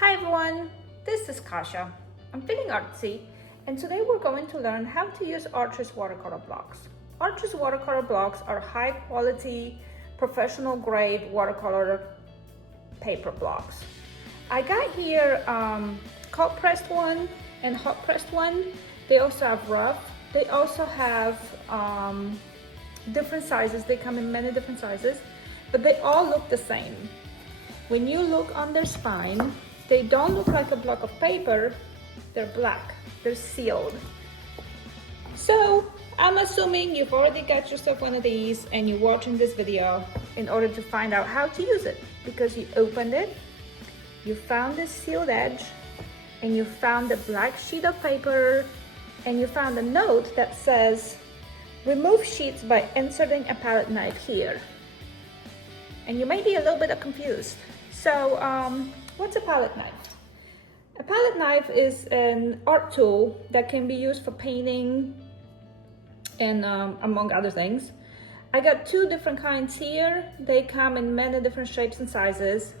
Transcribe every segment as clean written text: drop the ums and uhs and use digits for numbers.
Hi everyone, this is Kasha. I'm feeling artsy, and today we're going to learn how to use Arches watercolor blocks. Arches watercolor blocks are high quality, professional grade watercolor paper blocks. I got here cold pressed one and hot pressed one. They also have rough. They also have different sizes. They come in many different sizes, but they all look the same. When you look on their spine, they don't look like a block of paper. They're black, they're sealed. So I'm assuming you've already got yourself one of these and you're watching this video in order to find out how to use it, because you opened it, you found the sealed edge, and you found a black sheet of paper, and you found a note that says, remove sheets by inserting a palette knife here. And you may be a little bit confused. So what's a palette knife? A palette knife is an art tool that can be used for painting and among other things. I got two different kinds here. They come in many different shapes and sizes.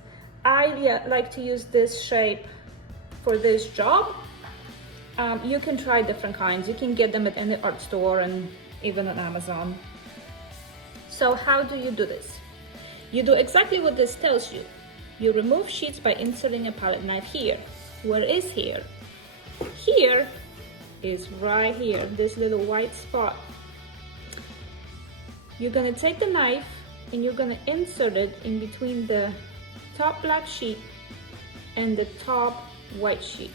I like to use this shape for this job. You can try different kinds. You can get them at any art store and even on Amazon. So how do you do this? You do exactly what this tells you. You remove sheets by inserting a palette knife here. Where is here? Here is right here, this little white spot. You're gonna take the knife and you're gonna insert it in between the top black sheet and the top white sheet.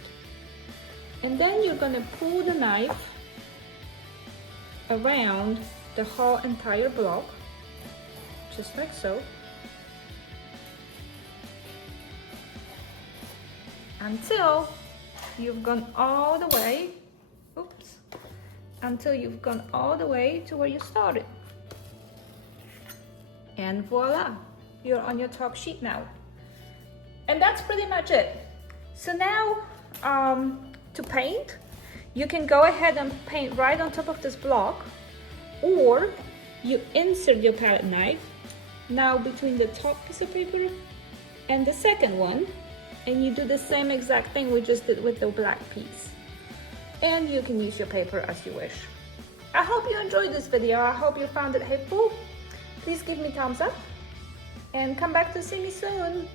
And then you're gonna pull the knife around the whole entire block, just like so, until you've gone all the way, until you've gone all the way to where you started. And voila, you're on your top sheet now. And that's pretty much it. So now, to paint, you can go ahead and paint right on top of this block, or you insert your palette knife now between the top piece of paper and the second one, and you do the same exact thing we just did with the black piece. And you can use your paper as you wish. I hope you enjoyed this video. I hope you found it helpful. Please give me thumbs up and come back to see me soon.